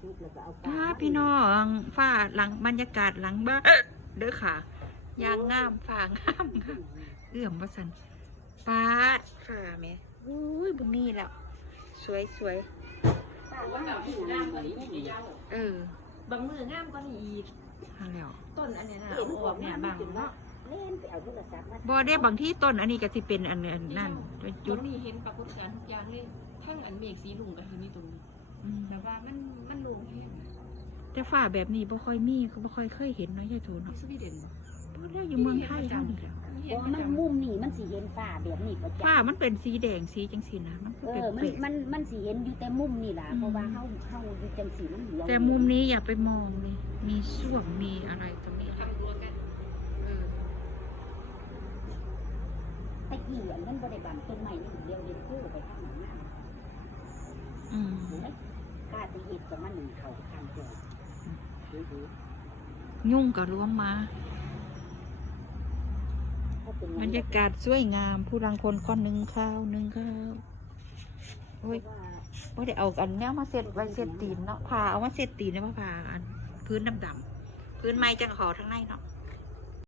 ซุปแล้วก็เอาอ่าพี่น้องฝ้าหลังบรรยากาศหลังบ้านเด้อค่ะยางงามฝ้างามงามเอื้อมว่าสันปาดฝ้าแม่อุ้ยบุญนี่แล้ว สวยสวยว่าแบบที่งามกว่านี้อีกเออบางมืองามก็นี่อีกเอาแล้วต้นอันเนี้ยนะเอาออกเนี่ยบางเนาะเล่นไปเอาโทรศัพท์มาบ่ได้บางที่ต้นอันนี้ก็สิเป็นอันอันนั่นไปตรจุดงนี้เห็นปรากฏการณ์ทุกอย่างเลยทั้งอันเมฆสีลุงกับเห็นนี่ตรงนี้ อืมแต่ว่ามันมันลงแห้งแต่ฝ้าแบบนี้บ่ค่อยมีคือบ่ค่อยเคยเห็นเนาะยายทูที่เนาะสวีเดนบ่ได้อยู่เมืองไทยเท่านี้แหล้วเห็เพนราะประมันจำมุมนี่มันสิเห็นฟ้าแบบนี้ประจฝ้ามันเป็นสีแดงสีจังสีนะมันำก็เอเป็นอมันเปรตมันมันสิเห็นอยู่แต่มุมนี่ล่ะเพราะว่าเฮาเฮาอยู่จังสีมันเหลืองแต่มุมนี้อย่าไปมองนี่มีส้วมมีอะไรตรงนี้ทำรั้วกันเออตะกี้อันนั้นบ่ได้บังต้นไม้นี่เดียวเดียวคู่ไปข้างหลังนั่น อืม เห็นไหมกล้า ที่เฮ็ดกับมันนี่เขาทางตัวดูยุ่งก็รวมมา บรรยากาศสวยงาม ผู้รังคนก็นึ่งข้าวหนึ่งข้าวโอ้ยว่าว่าได้เอาอันเนี้ยมาเสร็จไว้เสร็จตีนเนาะผ่าเอามาเสร็จตีนแล้วมาผ่าอันพื้นดำๆพื้นไม้จังขอทั้งในเนาะ